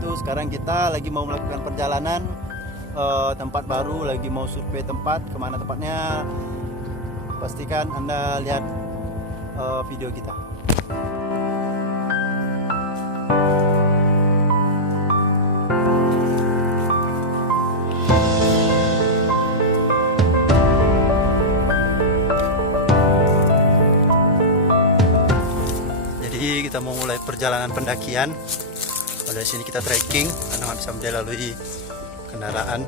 wabarakatuh. Sekarang kita lagi mau melakukan perjalanan tempat baru, lagi mau survei tempat. Kemana tempatnya? Pastikan Anda lihat video kita. Jadi kita mau mulai perjalanan pendakian. Pada sini kita trekking karena nggak bisa melalui kendaraan.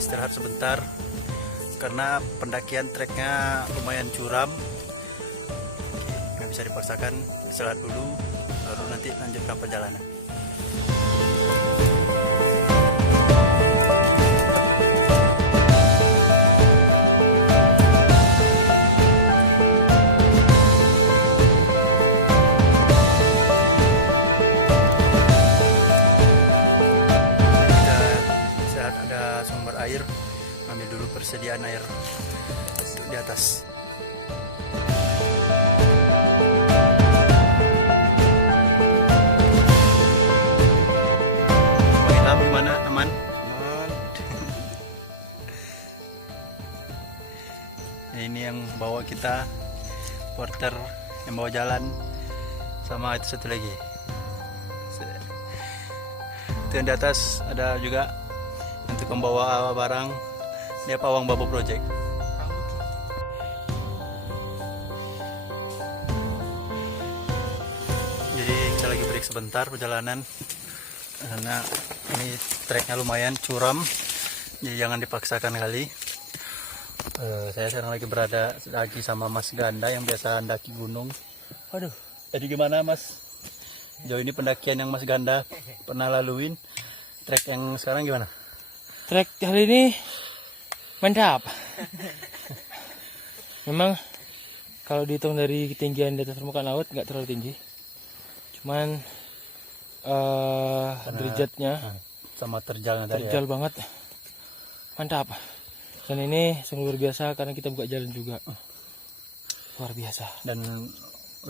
Istirahat sebentar karena pendakian treknya lumayan curam. Nggak bisa dipaksakan, istirahat dulu baru nanti lanjutkan perjalanan. Air, ambil dulu persediaan air untuk di atas. Ilham gimana? Aman? Aman. Ini yang bawa kita, porter yang bawa jalan, sama itu satu lagi. Itu yang di atas ada juga untuk membawa barang. Dia Pawang Babo Project. Jadi kita lagi break sebentar perjalanan karena ini treknya lumayan curam, jadi jangan dipaksakan kali. Saya sekarang lagi berada sama Mas Ganda yang biasa mendaki gunung. Waduh, jadi gimana Mas? Jauh ini pendakian yang Mas Ganda pernah laluin, trek yang sekarang gimana? Trek hari ini mantap. Memang kalau dihitung dari ketinggian di atas permukaan laut nggak terlalu tinggi, cuman derajatnya sama terjalnya terjal ya. Banget mantap. Dan ini sungguh luar biasa karena kita buka jalan juga luar biasa. Dan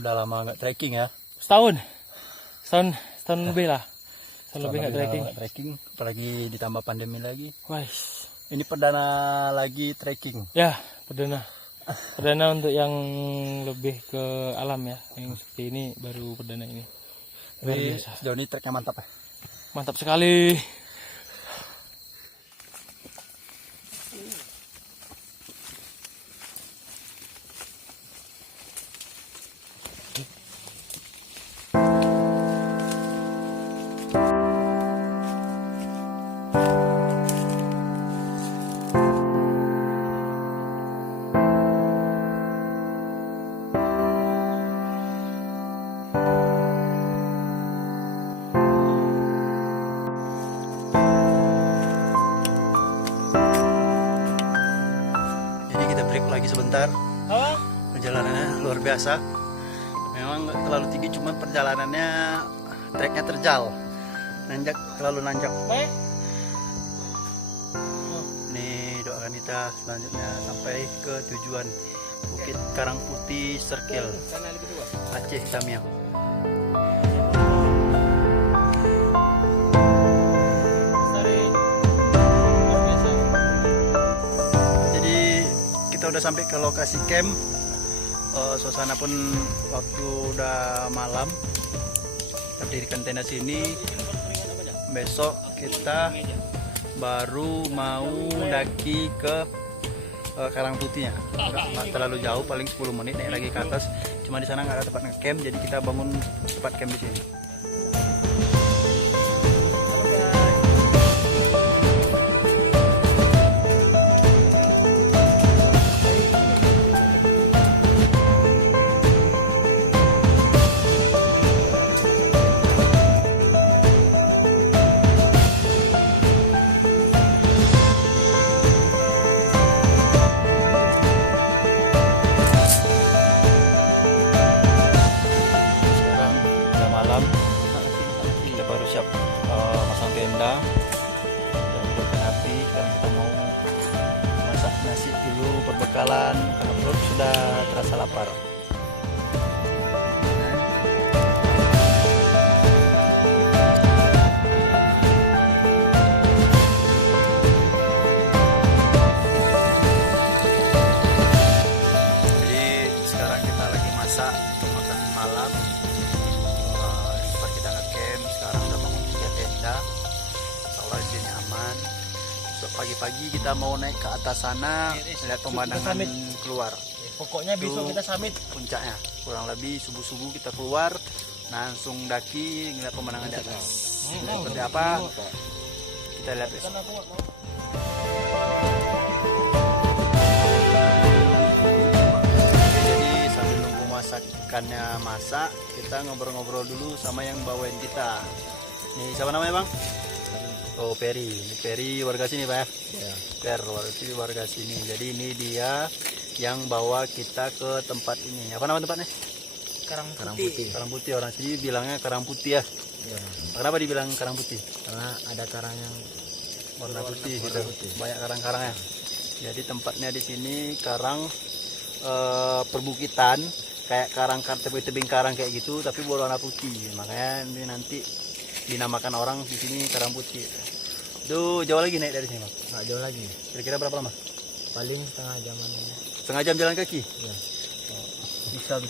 udah lama nggak trekking ya? Setahun lebih lah. Lebih nggak trekking, apalagi ditambah pandemi lagi. Wais. Ini perdana lagi trekking. Ya, perdana untuk yang lebih ke alam ya. Yang seperti ini baru perdana ini. Luar biasa. Sejauh ini treknya mantap ya? Mantap sekali. Lagi sebentar. Perjalanannya luar biasa. Memang terlalu tinggi, cuman perjalanannya treknya terjal, terlalu nanjak. Nih doakan kita selanjutnya sampai ke tujuan Bukit Karangputih Circle, Aceh Tamiang. Udah sampai ke lokasi camp. Suasana pun waktu udah malam, kita dirikan tenda sini. Besok kita baru mau daki ke Karangputihnya. Nggak terlalu jauh, paling 10 menit naik lagi ke atas. Cuma di sana nggak ada tempat ngecamp, jadi kita bangun tempat camp di sini. bakalan karena perut sudah terasa lapar. Jadi sekarang kita lagi masak untuk makan malam. Setelah kita nge-camp, sekarang udah bangun 3 tenda. Insya Allah di sini aman. Besok pagi-pagi kita mau naik ke atas sana, lihat pemandangan keluar. Pokoknya besok kita summit. Puncaknya kurang lebih subuh-subuh kita keluar, langsung daki ngeliat pemandangan di atas. Seperti apa? Kita lihat besok. Jadi sambil nunggu masakannya masak, kita ngobrol-ngobrol dulu sama yang bawain kita. Nih siapa namanya bang? Oh Peri, ini Peri warga sini pak ya? Per, warga sini. Jadi ini dia yang bawa kita ke tempat ini. Apa nama tempatnya? Karang Putih. Karang Putih, orang sini bilangnya Karang Putih ya. Kenapa dibilang Karang Putih? Karena ada karang yang Warna putih gitu. Banyak karang-karangnya. Jadi tempatnya di sini karang perbukitan, kayak karang tebing karang kayak gitu, tapi berwarna putih. Makanya ini nanti dinamakan orang di sini Karang Putih. Duh, jauh lagi naik dari sini, Bang? nggak jauh lagi. Kira-kira berapa lama? Paling setengah jaman aja. Setengah jam jalan kaki? Ya.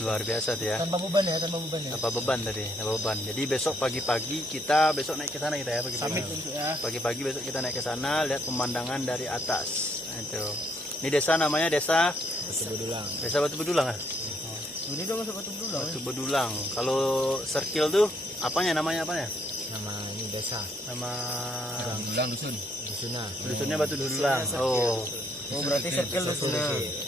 Luar biasa tuh ya. Tanpa beban ya, tanpa beban ya. Tanpa beban tadi, tanpa beban. Jadi besok pagi-pagi kita besok naik ke sana kita ya pagi-pagi. Summit untuk ya. Pagi-pagi besok kita naik ke sana, lihat pemandangan dari atas. Nah, itu. Ini desa namanya desa Batu Bedulang. Desa Batu Bedulang ya? Ini udah masuk Batu Bedulang. Batu Bedulang. Kalau circle tuh apanya namanya apanya? Nama ini desa. Nama Bedulang dusun. Dusunnya. dusunnya Batu Bedulang. Oh. Oh berarti circle dusunnya.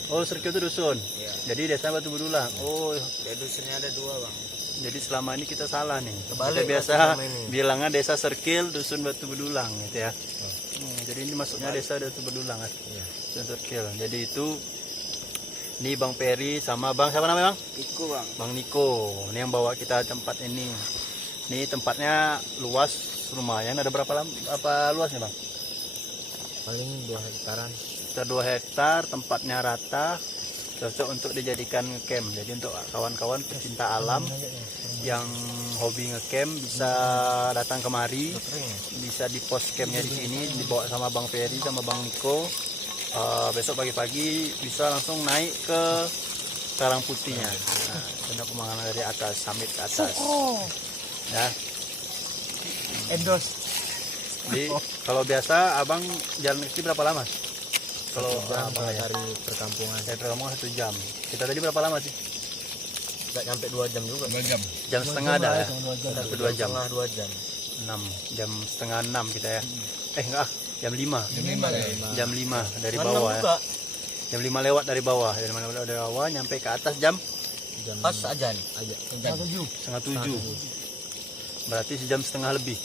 Oh, circle itu dusun. Iya. Jadi desa Batu Bedulang. Oh, Ya dusunnya ada 2 bang. jadi selama ini kita salah nih. Kebalik Kita biasa selama ini. bilangnya desa Circle, dusun Batu Bedulang gitu ya. Jadi ini masuknya desa Batu Bedulang kan. Iya. Dusun Circle. Jadi itu ini Bang Peri sama Bang siapa namanya Bang? Iko bang. Bang Niko. Ini yang bawa kita tempat ini. Ini tempatnya luas lumayan. Ada apa luasnya Bang? Paling 2 hektaran. Sekitar 2 hektar, tempatnya rata, cocok untuk dijadikan camp. Jadi untuk kawan-kawan pecinta alam yang hobi ngecamp bisa datang kemari, bisa di pos campnya di sini, dibawa sama Bang Ferry sama Bang Niko. Besok pagi-pagi bisa langsung naik ke Karang Putihnya. Nah, untuk pemandangan dari atas, summit ke atas. Ya. Endos. Jadi kalau biasa abang jalan kaki berapa lama? Kalau abang ya, dari perkampungan. dari perkampungan 1 jam. Kita tadi berapa lama sih? Nggak nyampe 2 jam juga. 2 jam. Jam setengah ada ya? Sampai 2 jam. Setengah 2 jam. 6 jam setengah 6 kita ya. Enggak, jam 5. Jam 5 ya. Jam 5 dari bawah ya. Jam 5 lewat dari bawah. Jam 5 lewat dari bawah nyampe ke atas jam Pas ajan. setengah 7. Berarti sejam setengah lebih.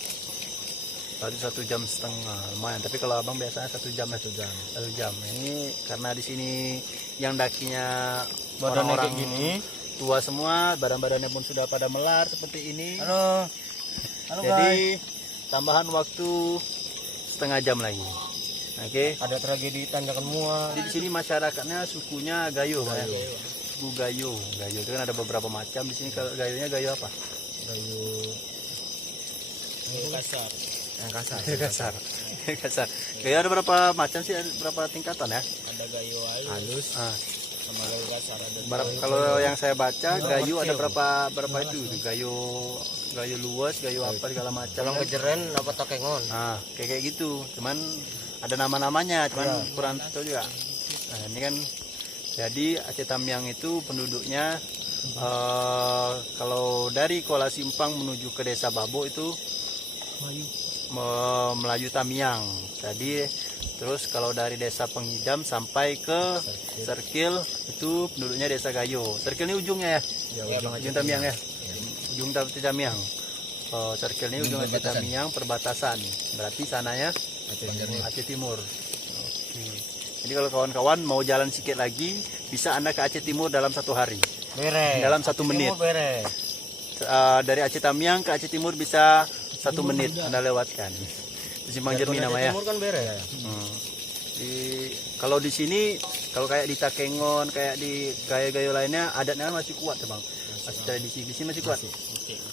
Berarti 1 jam setengah lumayan. Tapi kalau abang biasanya 1 jam ya. 1 jam. Ini karena di sini yang dakinya Badannya orang-orang kayak gini. tua semua, badan-badannya pun sudah pada melar seperti ini. Halo. Halo guys. Jadi tambahan waktu setengah jam lagi. Oke. Ada tragedi Tanjakan Mua. Jadi di sini masyarakatnya sukunya Gayo, Pak, ya. Suku Gayo. Gayo itu kan ada beberapa macam. Di sini kalau Gayonya Gayo apa? Gayo kasar. Yang kasar. Kasar. Kasar. Gayo ada berapa macam sih? Ada berapa tingkatan ya? Ada gayo halus. Ah. Sama gayo kasar ada. Kalau yang saya baca Gayo ada berapa itu? Gayo luas, Gayo apa segala macam. Kalau kan? ngejeren apa takengon. Nah, kayak gitu. Cuman ada nama-namanya, cuman kurang tahu juga. Nah, ini kan jadi Aceh Tamiang itu penduduknya kalau dari Kuala Simpang menuju ke Desa Babo itu Melayu Tamiang. Jadi terus kalau dari Desa Pengidam sampai ke Serkil itu penduduknya Desa Gayo. Serkil ini ujungnya ya? Ujung Tamiang ya? Ujung Tamiang. Serkil ini ujung Aceh Tamiang perbatasan. Berarti sananya Aceh Timur. Oke. Jadi kalau kawan-kawan mau jalan sedikit lagi, bisa Anda ke Aceh Timur dalam 1 hari. Beres. Dalam 1 menit. Beres. Dari Aceh Tamiang ke Aceh Timur bisa 1 menit Anda lewatkan. Di Simpang Jernih namanya. Timur kan beres. Kalau di sini Kalau kayak di Takengon, kayak di gayo-gayo lainnya, adatnya masih kuat tuh bang. Masih tradisi di sini masih kuat.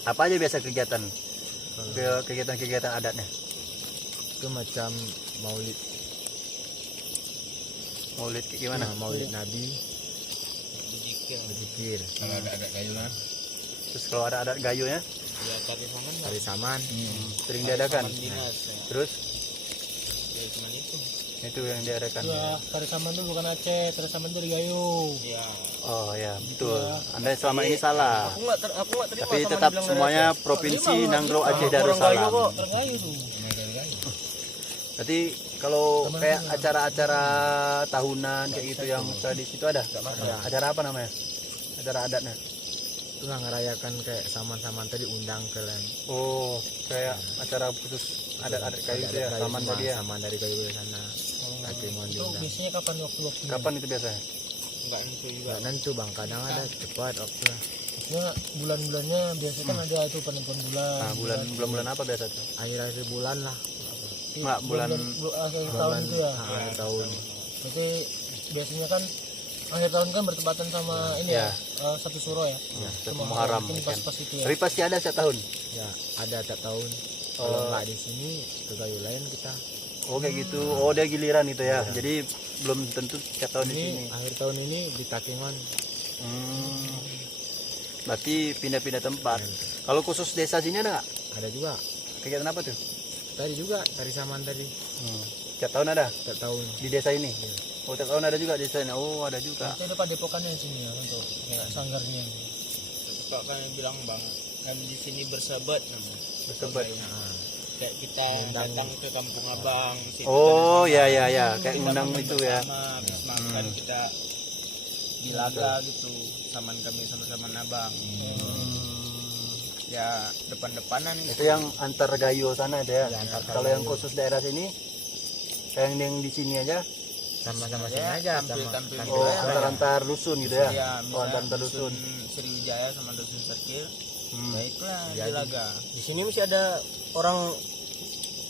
Apa aja biasa kegiatan adatnya? Itu macam maulid, Maulid kayak gimana? maulid Nabi, berzikir, Kalau ada adat kayu kan. Terus kalau ada adat gayonya, Ya tadi saman lah. tari saman, sering diadakan. Dinas. Terus Ya cuman itu. yang diadakan. Ya, tari saman tuh bukan Aceh, tari saman dari Gayo. Ya. Oh ya betul. Anda selama ini salah. Aku nggak terima. Tapi tetap semuanya provinsi Nanggro Aceh Darussalam. Tergayo tuh. Berarti kalau kayak acara-acara tahunan kayak gitu yang tradisi itu ada? Acara apa namanya? Acara adatnya? itulah ngerayakan kayak saman-saman tadi undang kalian. Oh, kayak acara khusus adat-adat kayu itu ya, saman tadi ya. Saman dari kayu ke sana. Takengon Itu diundang. biasanya kapan waktu-waktunya? Kapan itu biasanya? Enggak nentu juga. Nggak nentu bang, kadang ada cepat waktu. Maksudnya bulan-bulannya biasanya kan ada itu penentuan bulan. Nah, bulan-bulan apa biasa tuh? Akhir-akhir bulan lah. Nggak, bulan akhir tahun itu ya. Akhir tahun. Berarti biasanya kan akhir tahun kan bertepatan sama ini ya, satu suro ya. satu Muharram Mungkin kan. pas itu ya. Tapi pasti ada setiap tahun. Ya ada tiap tahun. Kalau nggak di sini ke kayu lain kita. Oh kayak gitu. Oh dia giliran itu ya. Jadi belum tentu setiap tahun di Ini sini. akhir tahun ini di Takengon. Hmm. Berarti pindah-pindah tempat. Kalau khusus desa sini ada nggak? Ada juga. Kegiatan apa tuh? Tadi juga tari saman tadi. Setiap tahun ada Tiap tahun. di desa ini. Oh tiap tahun ada juga di desa ini. Oh ada juga. Itu ada padepokannya di sini ya untuk kayak sanggarnya. Kok kan bilang bang, kami di sini bersahabat namanya. Bersebat. Kayak kita datang ke kampung abang. Situ Oh kan ya ya ya. Kayak kita ngundang makan itu ya. bersama, habis makan kita di laga gitu, saman kami sama-sama abang. Ya depan-depanan Itu yang antar gayo sana itu ya. Kalau yang khusus daerah sini, yang di sini aja. Sama-sama sini aja. tampil-tampil Sama. gitu Oh ya. antar dusun gitu ya. Ya, Oh misalnya antar dusun. Sriwijaya sama dusun Serkir. Hmm. Baiklah di Jadi. laga. Di sini masih ada orang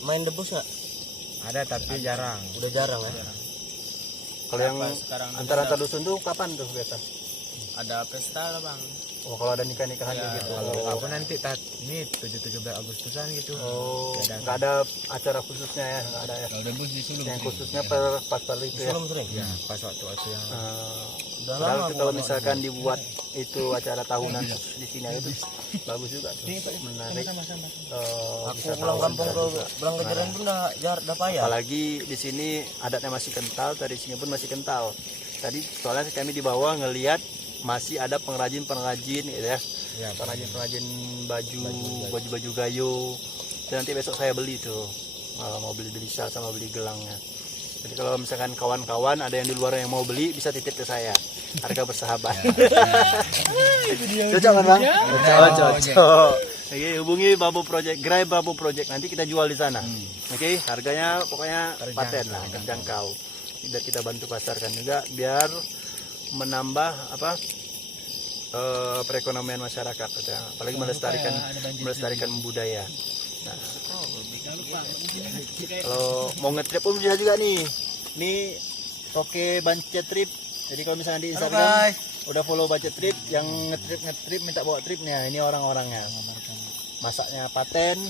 main debus nggak? Ada tapi jarang. Udah jarang ya. Kalau yang Apa sekarang antar dusun tuh kapan tuh biasa? ada pesta lah bang. Oh kalau ada nikah-nikahan Ya, gitu. Kalau Oh. aku nanti ini 17 Agustusan gitu. Oh, Nggak ada. nggak ada acara khususnya ya, nggak ada ya. Kalau debus di Sulu. Yang khususnya pas itu ya. Sering. Ya pas waktu-waktu yang Udah Padahal lama tuh kalau misalkan dibuat itu acara tahunan di sini itu bagus juga tuh, menarik. Aku pulang kampung ke Jaran pun udah payah. Apalagi di sini adatnya masih kental, tradisinya pun masih kental. Tadi soalnya kami di bawah ngelihat masih ada pengrajin-pengrajin gitu ya. ya Pengrajin-pengrajin baju gayo. Dan nanti besok saya beli tuh. Mau beli syal sama beli gelangnya. Jadi kalau misalkan kawan-kawan ada yang di luar yang mau beli bisa titip ke saya. Harga bersahabat. Cocok kan bang? Cocok. Oke, hubungi Babu Project, Grab Babu Project. Nanti kita jual di sana. Oke, harganya pokoknya paten lah, terjangkau. Biar kita bantu pasarkan juga, biar menambah perekonomian masyarakat, apalagi melestarikan budaya. Nah, kalau mau ngetrip pun bisa juga nih. Ini Toke Bancet Trip. Jadi kalau misalnya di Instagram udah follow Bancet Trip, yang ngetrip minta bawa tripnya. Ini orang-orangnya. Masaknya paten,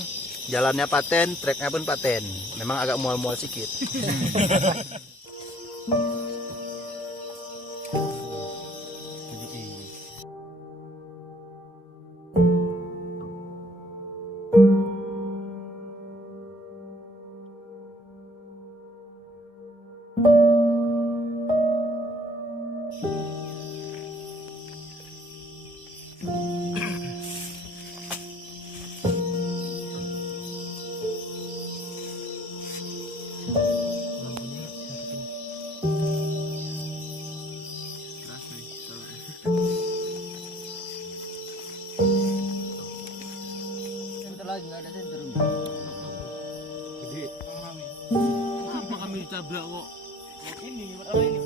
jalannya paten, treknya pun paten. Memang agak mual-mual sedikit. Apa kami ditabrak kok? Ini, orang ini.